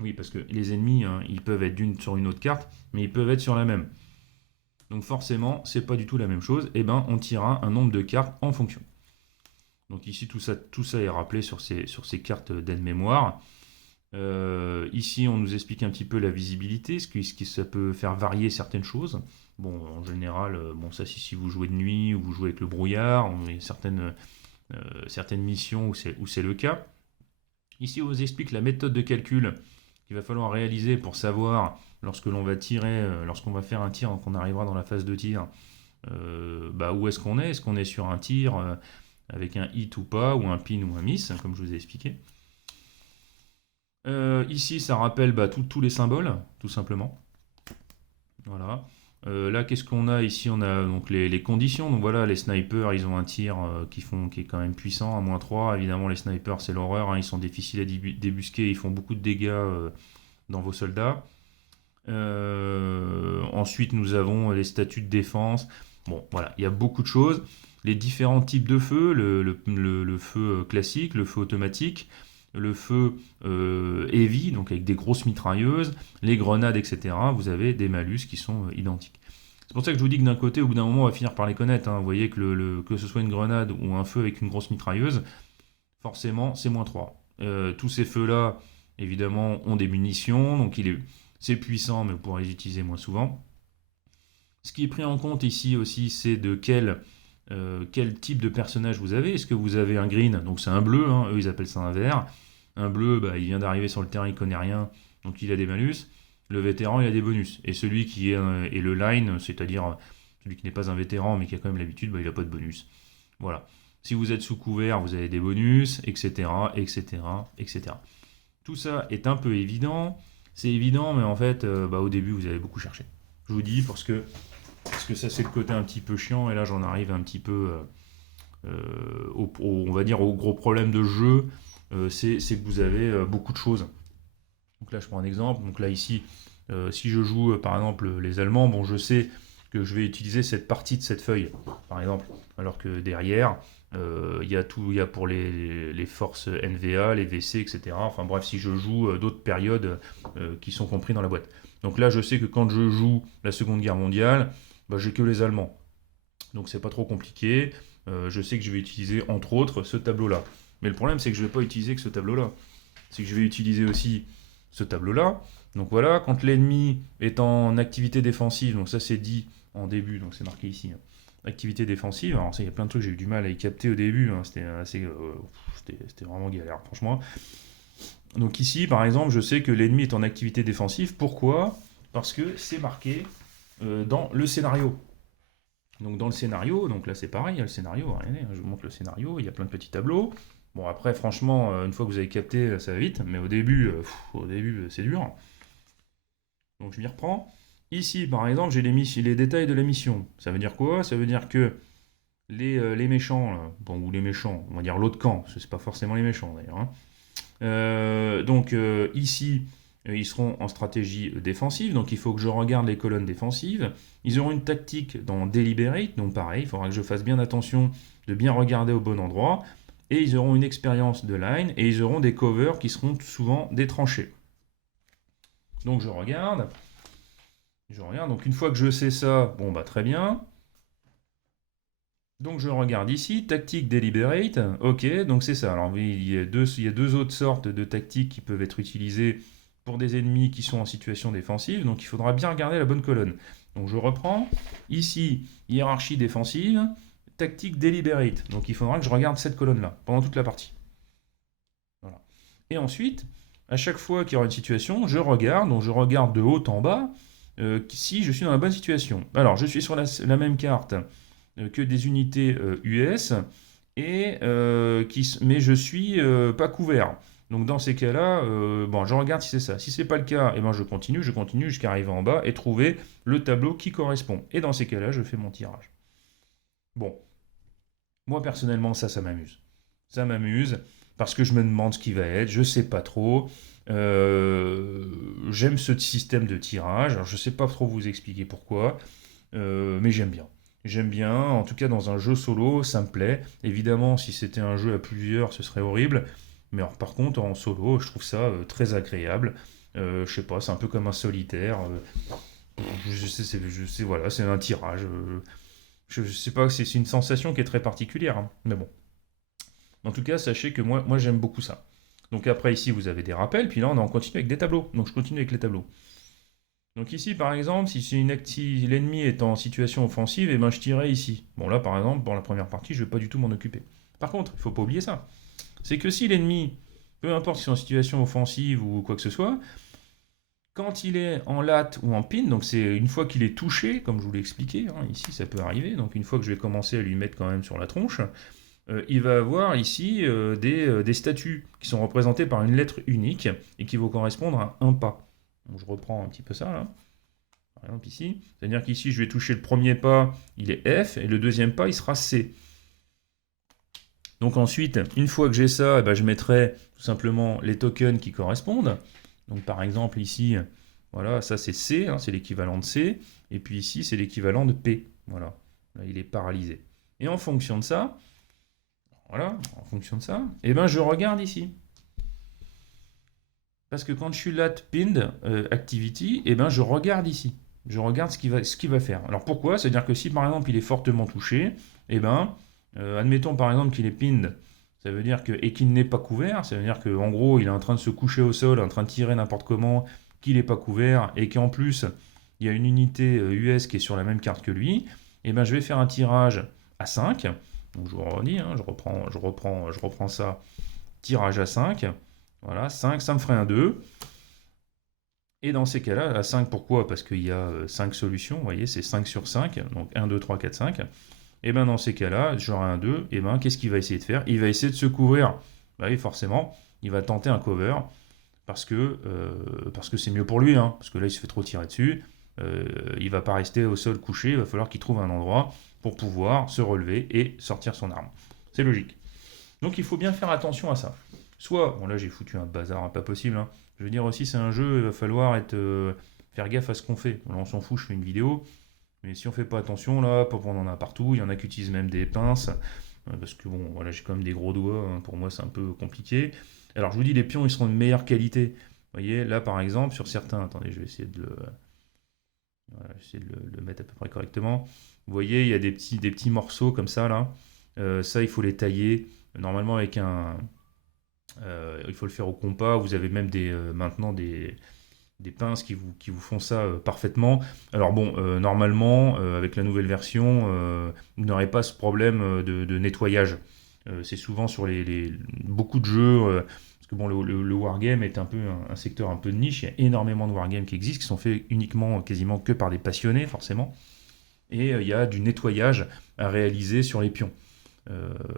oui, parce que les ennemis, ils peuvent être sur une autre carte, mais ils peuvent être sur la même. Donc forcément, c'est pas du tout la même chose. Et ben, on tirera un nombre de cartes en fonction. Donc ici, tout ça est rappelé sur ces cartes d'aide-mémoire. Ici, on nous explique un petit peu la visibilité, ce qui ça peut faire varier certaines choses. Bon, en général, ça, si vous jouez de nuit ou vous jouez avec le brouillard, il y a certaines missions où c'est le cas. Ici, on vous explique la méthode de calcul qu'il va falloir réaliser pour savoir lorsque l'on va tirer, lorsqu'on va faire un tir, qu'on arrivera dans la phase de tir, où est-ce qu'on est? Est-ce qu'on est sur un tir avec un hit ou pas, ou un pin ou un miss, comme je vous ai expliqué. Ici, ça rappelle bah, tous les symboles, tout simplement. Voilà. Là, qu'est-ce qu'on a ici? On a donc les conditions. Donc voilà, les snipers, ils ont un tir qui est quand même puissant, à -3. Évidemment, les snipers, c'est l'horreur, hein. Ils sont difficiles à débusquer, ils font beaucoup de dégâts dans vos soldats. Ensuite, nous avons les statuts de défense. Bon, voilà, il y a beaucoup de choses. Les différents types de feu, le feu classique, le feu automatique, le feu heavy, donc avec des grosses mitrailleuses, les grenades, etc. Vous avez des malus qui sont identiques. C'est pour ça que je vous dis que d'un côté, au bout d'un moment, on va finir par les connaître, hein. Vous voyez que, que ce soit une grenade ou un feu avec une grosse mitrailleuse, forcément, c'est -3. Tous ces feux-là, évidemment, ont des munitions, donc c'est puissant, mais vous pourrez les utiliser moins souvent. Ce qui est pris en compte ici aussi, c'est de quel type de personnage vous avez. Est-ce que vous avez un green, donc c'est un bleu, hein, eux ils appellent ça un vert. Un bleu, bah, il vient d'arriver sur le terrain, il connaît rien, donc il a des malus. Le vétéran, il a des bonus. Et celui qui est le line, c'est-à-dire celui qui n'est pas un vétéran, mais qui a quand même l'habitude, bah, il n'a pas de bonus. Voilà. Si vous êtes sous couvert, vous avez des bonus, etc., etc., etc. Tout ça est un peu évident. C'est évident, mais en fait, bah, au début, vous avez beaucoup cherché. Je vous dis, parce que ça, c'est le côté un petit peu chiant, et là, j'en arrive un petit peu, on va dire, au gros problème de jeu, c'est que vous avez beaucoup de choses. Donc là, je prends un exemple. Donc là, ici, si je joue, par exemple, les Allemands, bon, je sais que je vais utiliser cette partie de cette feuille, par exemple, alors que derrière, il y a pour les forces NVA, les VC, etc. Enfin bref, si je joue d'autres périodes qui sont compris dans la boîte. Donc là, je sais que quand je joue la Seconde Guerre mondiale, bah, j'ai que les Allemands. Donc c'est pas trop compliqué. Je sais que je vais utiliser entre autres ce tableau-là. Mais le problème, c'est que je ne vais pas utiliser que ce tableau-là. C'est que je vais utiliser aussi ce tableau-là. Donc voilà, quand l'ennemi est en activité défensive, donc ça c'est dit en début, donc c'est marqué ici, hein. Activité défensive, alors ça il y a plein de trucs, j'ai eu du mal à y capter au début, hein. C'était vraiment galère, franchement. Donc ici, par exemple, je sais que l'ennemi est en activité défensive. Pourquoi? Parce que c'est marqué dans le scénario. Donc dans le scénario, donc là c'est pareil, il y a le scénario, regardez, je vous montre le scénario, il y a plein de petits tableaux. Bon après franchement, une fois que vous avez capté, ça va vite, mais au début c'est dur. Donc je m'y reprends. Ici par exemple, j'ai les détails de la mission. Ça veut dire quoi? Ça veut dire que les méchants, là, bon, ou les méchants, on va dire l'autre camp, parce que c'est pas forcément les méchants d'ailleurs, hein. Ici, ils seront en stratégie défensive, donc il faut que je regarde les colonnes défensives. Ils auront une tactique dans Deliberate, donc pareil, il faudra que je fasse bien attention de bien regarder au bon endroit. Et ils auront une expérience de line, et ils auront des covers qui seront souvent des tranchées. Donc je regarde, donc une fois que je sais ça, bon bah très bien. Donc je regarde ici, tactique deliberate, ok, donc c'est ça. Alors oui, il y a deux autres sortes de tactiques qui peuvent être utilisées pour des ennemis qui sont en situation défensive, donc il faudra bien regarder la bonne colonne. Donc je reprends, ici, hiérarchie défensive, tactique deliberate, donc il faudra que je regarde cette colonne-là, pendant toute la partie. Voilà. Et ensuite, à chaque fois qu'il y aura une situation, je regarde, donc je regarde de haut en bas, si je suis dans la bonne situation. Alors je suis sur la même carte, que des unités US, mais je suis pas couvert. Donc dans ces cas-là, bon, je regarde si c'est ça. Si c'est pas le cas, eh ben, je continue jusqu'à arriver en bas et trouver le tableau qui correspond. Et dans ces cas-là, je fais mon tirage. Bon, moi personnellement, ça m'amuse. Ça m'amuse parce que je me demande ce qui va être, je sais pas trop. J'aime ce système de tirage. Alors, je sais pas trop vous expliquer pourquoi, mais j'aime bien. J'aime bien, en tout cas dans un jeu solo, ça me plaît. Évidemment, si c'était un jeu à plusieurs, ce serait horrible. Mais alors, par contre, en solo, je trouve ça très agréable. Je sais pas, c'est un peu comme un solitaire. Je sais, voilà, c'est un tirage. Je sais pas, c'est une sensation qui est très particulière, hein. Mais bon. En tout cas, sachez que moi j'aime beaucoup ça. Donc après, ici, vous avez des rappels. Puis là, on continue avec des tableaux. Donc je continue avec les tableaux. Donc ici, par exemple, si l'ennemi est en situation offensive, et ben je tirerai ici. Bon là, par exemple, dans la première partie, je ne vais pas du tout m'en occuper. Par contre, il ne faut pas oublier ça. C'est que si l'ennemi, peu importe si c'est en situation offensive ou quoi que ce soit, quand il est en latte ou en pin, donc c'est une fois qu'il est touché, comme je vous l'ai expliqué, hein, ici ça peut arriver, donc une fois que je vais commencer à lui mettre quand même sur la tronche, il va avoir ici des statuts qui sont représentés par une lettre unique et qui vont correspondre à un pas. Donc, je reprends un petit peu ça là. Par exemple ici, c'est-à-dire qu'ici je vais toucher le premier pas, il est F, et le deuxième pas, il sera C. Donc ensuite, une fois que j'ai ça, eh ben, je mettrai tout simplement les tokens qui correspondent. Donc par exemple ici, voilà, ça c'est C, hein, c'est l'équivalent de C, et puis ici c'est l'équivalent de P. Voilà, là il est paralysé. Et en fonction de ça, voilà, en fonction de ça, eh ben je regarde ici. Parce que quand je suis lat pinned activity, eh ben je regarde ici. Je regarde ce qu'il va faire. Alors pourquoi? C'est-à-dire que si par exemple il est fortement touché, eh ben, admettons par exemple qu'il est pinned, ça veut dire que, et qu'il n'est pas couvert, ça veut dire qu'en gros il est en train de se coucher au sol, en train de tirer n'importe comment, qu'il n'est pas couvert, et qu'en plus il y a une unité US qui est sur la même carte que lui, eh ben je vais faire un tirage à 5. Donc je vous redis, hein, je reprends ça, tirage à 5. Voilà, 5, ça me ferait un 2. Et dans ces cas-là, à 5, pourquoi? Parce qu'il y a 5 solutions, vous voyez, c'est 5 sur 5, donc 1, 2, 3, 4, 5. Et bien dans ces cas-là, j'aurai un 2, et bien qu'est-ce qu'il va essayer de faire? Il va essayer de se couvrir. Bah oui, forcément, il va tenter un cover, parce que c'est mieux pour lui, hein, parce que là il se fait trop tirer dessus. Il va pas rester au sol couché, il va falloir qu'il trouve un endroit pour pouvoir se relever et sortir son arme. C'est logique. Donc il faut bien faire attention à ça. Soit, bon là j'ai foutu un bazar pas possible, hein. Je veux dire aussi c'est un jeu, il va falloir faire gaffe à ce qu'on fait. Bon, là on s'en fout, je fais une vidéo, mais si on fait pas attention là, on en a partout, il y en a qui utilisent même des pinces, parce que bon voilà j'ai quand même des gros doigts, hein, pour moi c'est un peu compliqué. Alors je vous dis les pions ils seront de meilleure qualité. Vous voyez là par exemple sur certains, attendez je vais essayer de voilà, j'essaie de le mettre à peu près correctement. Vous voyez il y a des petits morceaux comme ça là. Ça il faut les tailler normalement avec il faut le faire au compas. Vous avez même maintenant des pinces qui vous font ça parfaitement. Alors bon, normalement, avec la nouvelle version, vous n'aurez pas ce problème de nettoyage. C'est souvent sur beaucoup de jeux, parce que bon, le wargame est un peu un secteur un peu de niche. Il y a énormément de wargames qui existent, qui sont faits uniquement, quasiment que par des passionnés, forcément. Et il y a du nettoyage à réaliser sur les pions.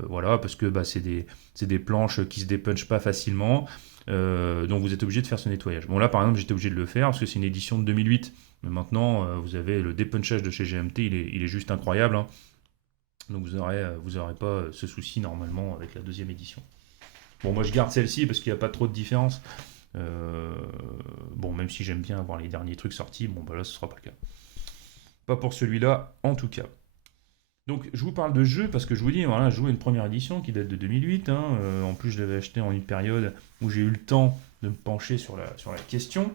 Voilà, parce que bah, c'est des planches qui se dépunchent pas facilement. Donc vous êtes obligé de faire ce nettoyage. Bon là par exemple j'étais obligé de le faire parce que c'est une édition de 2008. Mais maintenant vous avez le dépunchage de chez GMT, il est juste incroyable, hein. Donc vous aurez pas ce souci normalement avec la deuxième édition. Bon moi je garde celle-ci parce qu'il n'y a pas trop de différence. Euh, bon même si j'aime bien avoir les derniers trucs sortis, bon bah là ce sera pas le cas. Pas pour celui-là en tout cas. Donc je vous parle de jeu parce que je vous dis, voilà, je joue à une première édition qui date de 2008, hein. En plus je l'avais acheté en une période où j'ai eu le temps de me pencher sur la question.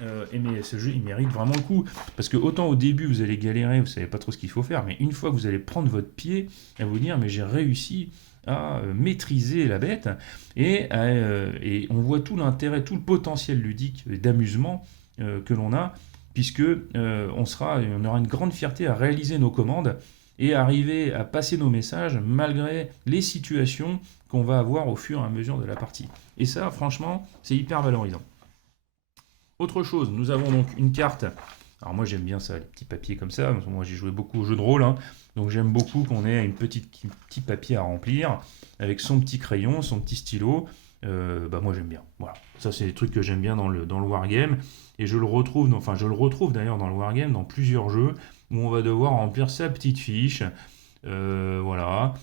Mais ce jeu il mérite vraiment le coup. Parce que autant au début vous allez galérer, vous savez pas trop ce qu'il faut faire, mais une fois que vous allez prendre votre pied à vous dire mais j'ai réussi à maîtriser la bête et on voit tout l'intérêt, tout le potentiel ludique d'amusement que l'on a puisque on aura une grande fierté à réaliser nos commandes et arriver à passer nos messages malgré les situations qu'on va avoir au fur et à mesure de la partie. Et ça, franchement, c'est hyper valorisant. Autre chose, nous avons donc une carte. Alors moi j'aime bien ça, les petits papiers comme ça. Moi j'ai joué beaucoup au jeu de rôle, hein. Donc j'aime beaucoup qu'on ait petit papier à remplir avec son petit crayon, son petit stylo. Bah moi j'aime bien. Voilà, ça c'est des trucs que j'aime bien dans le wargame et je le retrouve d'ailleurs dans le wargame dans plusieurs jeux où on va devoir remplir sa petite fiche. Voilà,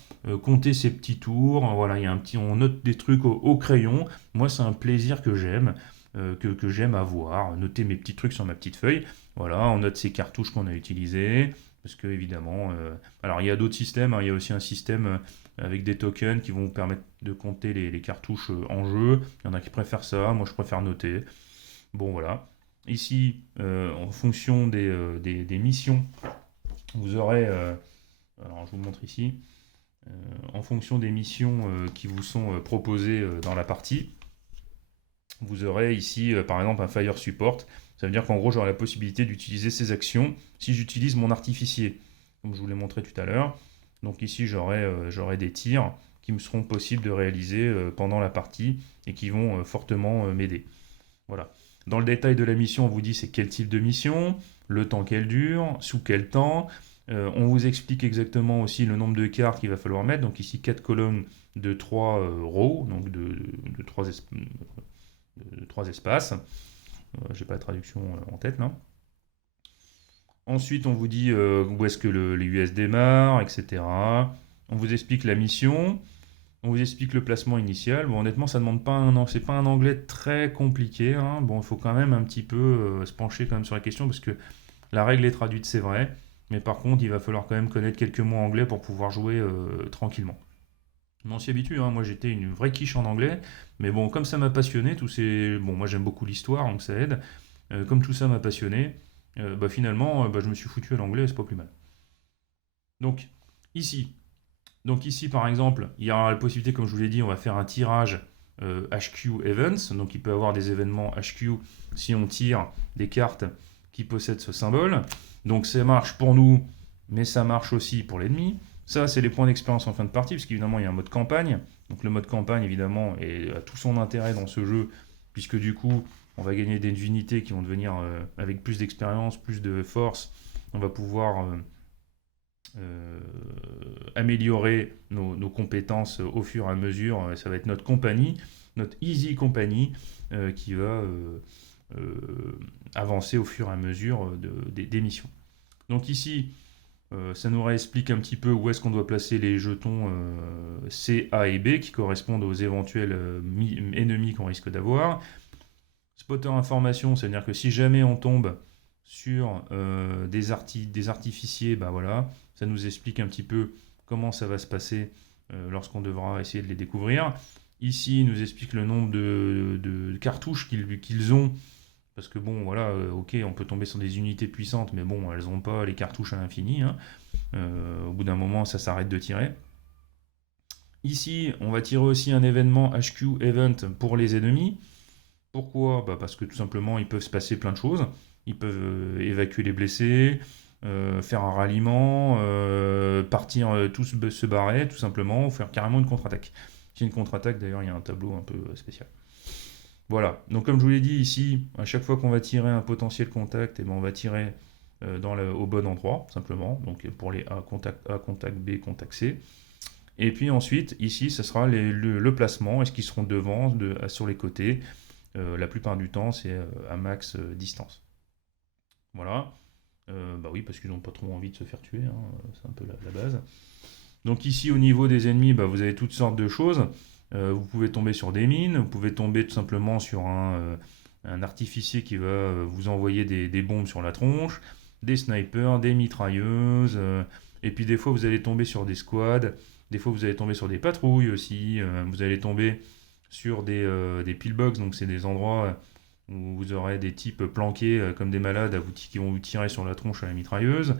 compter ses petits tours. Voilà, on note des trucs au crayon. Moi c'est un plaisir que j'aime que j'aime avoir, noter mes petits trucs sur ma petite feuille. Voilà, on note ces cartouches qu'on a utilisées, parce que évidemment, alors il y a d'autres systèmes, hein. Il y a aussi un système avec des tokens qui vont vous permettre de compter les cartouches en jeu. Il y en a qui préfèrent ça, moi je préfère noter. Bon voilà. Ici, en fonction des missions, vous aurez, alors je vous montre ici, en fonction des missions qui vous sont proposées dans la partie, vous aurez ici par exemple un Fire Support. Ça veut dire qu'en gros j'aurai la possibilité d'utiliser ces actions si j'utilise mon artificier, comme je vous l'ai montré tout à l'heure. Donc ici j'aurai des tirs qui me seront possibles de réaliser pendant la partie et qui vont fortement m'aider. Voilà. Dans le détail de la mission, on vous dit c'est quel type de mission, le temps qu'elle dure, sous quel temps, On vous explique exactement aussi le nombre de cartes qu'il va falloir mettre. Donc ici 4 colonnes de 3 rows, donc de 3, de 3 espaces. J'ai pas la traduction en tête là. Ensuite, on vous dit où est-ce que les US démarrent, etc. On vous explique la mission. On vous explique le placement initial. Bon, honnêtement, ça demande pas c'est pas un anglais très compliqué, hein. Bon, il faut quand même un petit peu se pencher quand même sur la question parce que la règle est traduite, c'est vrai. Mais par contre, il va falloir quand même connaître quelques mots anglais pour pouvoir jouer tranquillement. Mais on s'y habitue, hein. Moi j'étais une vraie quiche en anglais, mais bon, comme ça m'a passionné, bon, moi j'aime beaucoup l'histoire, donc ça aide. Comme tout ça m'a passionné, bah, finalement, bah, je me suis foutu à l'anglais, c'est pas plus mal. Donc ici, par exemple, il y aura la possibilité, comme je vous l'ai dit, on va faire un tirage HQ Events, donc il peut y avoir des événements HQ si on tire des cartes qui possèdent ce symbole. Donc ça marche pour nous, mais ça marche aussi pour l'ennemi. Ça, c'est les points d'expérience en fin de partie, parce qu'évidemment, il y a un mode campagne. Donc le mode campagne, évidemment, a tout son intérêt dans ce jeu, puisque du coup, on va gagner des unités qui vont devenir avec plus d'expérience, plus de force. On va pouvoir améliorer nos compétences au fur et à mesure. Ça va être notre compagnie, notre Easy Company, qui va avancer au fur et à mesure des missions. Donc ici, ça nous réexplique un petit peu où est-ce qu'on doit placer les jetons C, A et B qui correspondent aux éventuels ennemis qu'on risque d'avoir. Spotter information, c'est-à-dire que si jamais on tombe sur des artificiers, bah voilà, ça nous explique un petit peu comment ça va se passer lorsqu'on devra essayer de les découvrir. Ici, il nous explique le nombre de cartouches qu'ils ont. Parce que bon, voilà, ok, on peut tomber sur des unités puissantes, mais bon, elles n'ont pas les cartouches à l'infini, hein. Au bout d'un moment, ça s'arrête de tirer. Ici, on va tirer aussi un événement HQ Event pour les ennemis. Pourquoi? Bah parce que tout simplement, il peut se passer plein de choses. Ils peuvent évacuer les blessés, faire un ralliement, partir tous se barrer, tout simplement, ou faire carrément une contre-attaque. C'est une contre-attaque, d'ailleurs, il y a un tableau un peu spécial. Voilà, donc comme je vous l'ai dit ici, à chaque fois qu'on va tirer un potentiel contact, eh ben on va tirer au bon endroit, simplement. Donc pour les A, contact B, contact C. Et puis ensuite, ici, ce sera le placement. Est-ce qu'ils seront devant, sur les côtés? La plupart du temps, c'est à max distance. Voilà. Bah oui, parce qu'ils n'ont pas trop envie de se faire tuer, hein. C'est un peu la base. Donc ici, au niveau des ennemis, bah, vous avez toutes sortes de choses. Vous pouvez tomber sur des mines, vous pouvez tomber tout simplement sur un artificier qui va vous envoyer des bombes sur la tronche, des snipers, des mitrailleuses, et puis des fois vous allez tomber sur des squads, des fois vous allez tomber sur des patrouilles aussi, vous allez tomber sur des pillbox, donc c'est des endroits où vous aurez des types planqués comme des malades qui vont vous tirer sur la tronche à la mitrailleuse.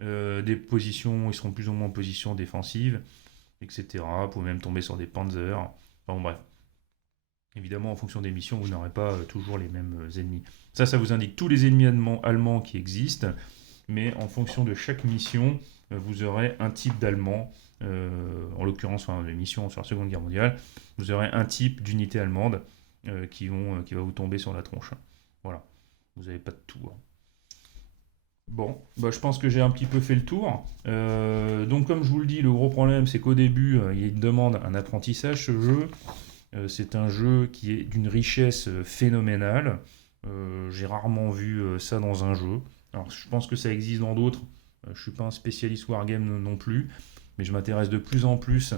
Des positions, ils seront plus ou moins en position défensive, etc. Vous pouvez même tomber sur des panzers. Enfin bon, bref. Évidemment, en fonction des missions, vous n'aurez pas toujours les mêmes ennemis. Ça vous indique tous les ennemis allemands qui existent, mais en fonction de chaque mission, vous aurez un type d'allemand. En l'occurrence, les missions sur la Seconde Guerre mondiale, vous aurez un type d'unité allemande qui va vous tomber sur la tronche. Voilà. Vous n'avez pas de tout, hein. Bon, bah, je pense que j'ai un petit peu fait le tour. Donc comme je vous le dis, le gros problème c'est qu'au début, il demande un apprentissage ce jeu. C'est un jeu qui est d'une richesse phénoménale. J'ai rarement vu ça dans un jeu. Alors je pense que ça existe dans d'autres. Je suis pas un spécialiste wargame non plus, mais je m'intéresse de plus en plus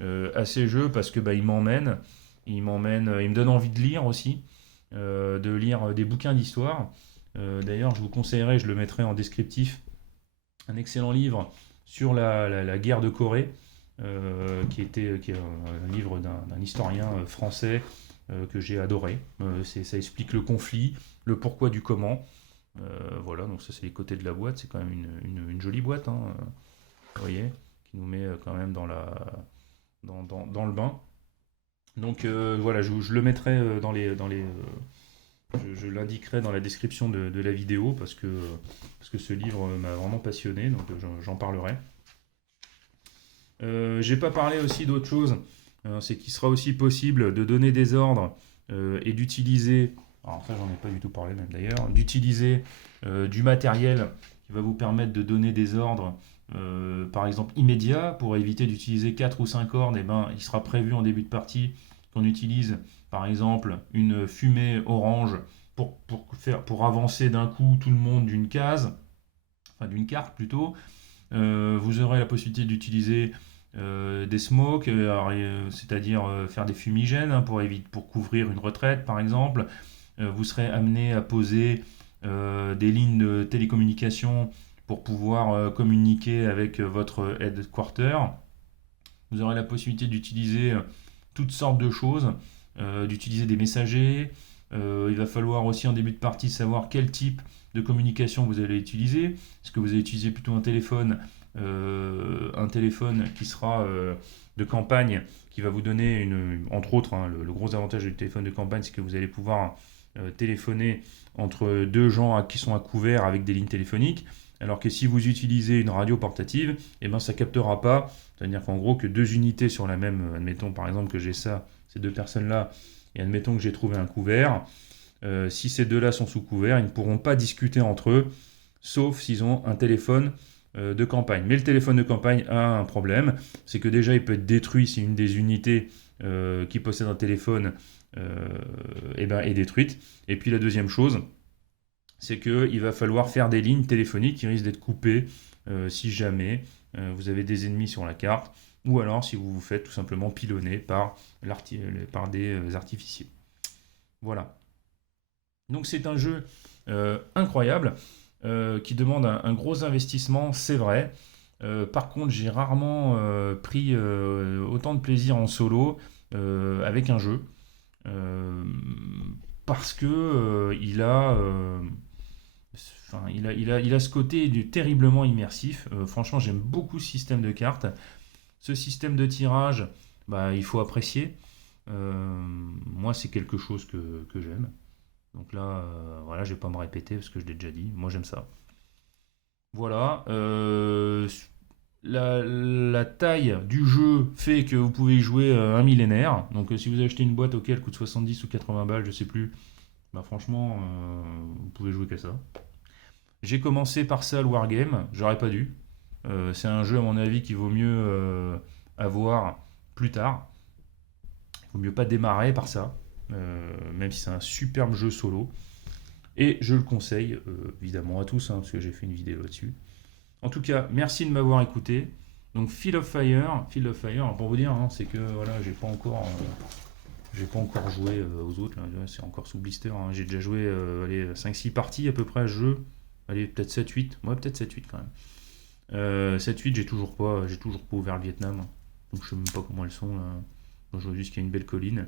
à ces jeux parce que bah, il me donne envie de lire aussi, de lire des bouquins d'histoire. D'ailleurs, je vous conseillerais, je le mettrai en descriptif, un excellent livre sur la guerre de Corée, qui est un livre d'un historien français que j'ai adoré. Ça explique le conflit, le pourquoi du comment. Voilà, donc ça c'est les côtés de la boîte, c'est quand même une jolie boîte, hein, vous voyez, qui nous met quand même dans le bain. Donc voilà, je le mettrai je l'indiquerai dans la description de la vidéo parce que ce livre m'a vraiment passionné, donc j'en parlerai. J'ai pas parlé aussi d'autre chose, c'est qu'il sera aussi possible de donner des ordres et d'utiliser, alors ça j'en ai pas du tout parlé même d'ailleurs, d'utiliser du matériel qui va vous permettre de donner des ordres, par exemple immédiats, pour éviter d'utiliser 4 ou 5 ordres. Et ben, il sera prévu en début de partie qu'on utilise par exemple une fumée orange pour avancer d'un coup tout le monde d'une case, enfin d'une carte plutôt. Vous aurez la possibilité d'utiliser des smokes, c'est-à-dire faire des fumigènes, hein, pour couvrir une retraite par exemple. Vous serez amené à poser des lignes de télécommunication pour pouvoir communiquer avec votre headquarter. Vous aurez la possibilité d'utiliser toutes sortes de choses, d'utiliser des messagers. Il va falloir aussi en début de partie savoir quel type de communication vous allez utiliser. Est-ce que vous allez utiliser plutôt un téléphone qui sera de campagne, qui va vous donner entre autres, hein, le gros avantage du téléphone de campagne, c'est que vous allez pouvoir téléphoner entre deux gens qui sont à couvert avec des lignes téléphoniques, alors que si vous utilisez une radio portative, eh ben, ça ne captera pas. C'est-à-dire qu'en gros, que deux unités sur la même, admettons par exemple que j'ai ces deux personnes-là, et admettons que j'ai trouvé un couvert, si ces deux-là sont sous couvert, ils ne pourront pas discuter entre eux, sauf s'ils ont un téléphone de campagne. Mais le téléphone de campagne a un problème, c'est que déjà il peut être détruit si une des unités qui possède un téléphone est détruite. Et puis la deuxième chose, c'est qu'il va falloir faire des lignes téléphoniques qui risquent d'être coupées si jamais vous avez des ennemis sur la carte, ou alors si vous vous faites tout simplement pilonner par des artificiers. Voilà. Donc c'est un jeu incroyable qui demande un gros investissement, c'est vrai. Par contre, j'ai rarement pris autant de plaisir en solo avec un jeu. Euh, Parce que il a ce côté terriblement immersif. Franchement, j'aime beaucoup ce système de cartes. Ce système de tirage, bah, il faut apprécier. Moi, c'est quelque chose que j'aime. Donc là, voilà, je vais pas me répéter parce que je l'ai déjà dit. Moi, j'aime ça. Voilà. La taille du jeu fait que vous pouvez y jouer un millénaire. Donc si vous achetez une boîte auquel coûte 70 ou 80 balles, je sais plus, bah franchement, vous pouvez jouer qu'à ça. J'ai commencé par ça le Wargame, j'aurais pas dû. C'est un jeu à mon avis qui vaut mieux avoir plus tard. Il vaut mieux pas démarrer par ça, même si c'est un superbe jeu solo. Et je le conseille évidemment à tous, hein, parce que j'ai fait une vidéo là-dessus. En tout cas, merci de m'avoir écouté. Donc Field of Fire, pour vous dire, hein, c'est que voilà, j'ai pas encore joué aux autres, là, c'est encore sous blister, hein. J'ai déjà joué 5-6 parties à peu près à ce jeu. Allez, peut-être 7-8. Ouais, peut-être 7-8 quand même. 7-8, j'ai toujours pas ouvert le Vietnam. Donc je sais même pas comment elles sont là. Je vois juste qu'il y a une belle colline.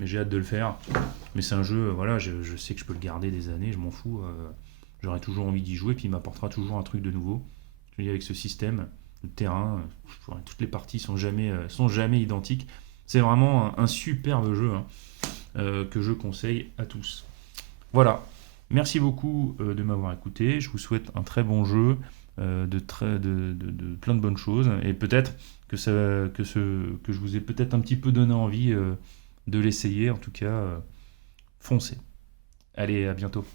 Mais j'ai hâte de le faire. Mais c'est un jeu, voilà, je sais que je peux le garder des années, je m'en fous. J'aurai toujours envie d'y jouer, puis il m'apportera toujours un truc de nouveau. Je dis avec ce système, le terrain, toutes les parties sont jamais identiques. C'est vraiment un superbe jeu, hein, que je conseille à tous. Voilà. Merci beaucoup de m'avoir écouté. Je vous souhaite un très bon jeu, de plein de bonnes choses. Et peut-être que je vous ai peut-être un petit peu donné envie de l'essayer. En tout cas, foncez. Allez, à bientôt.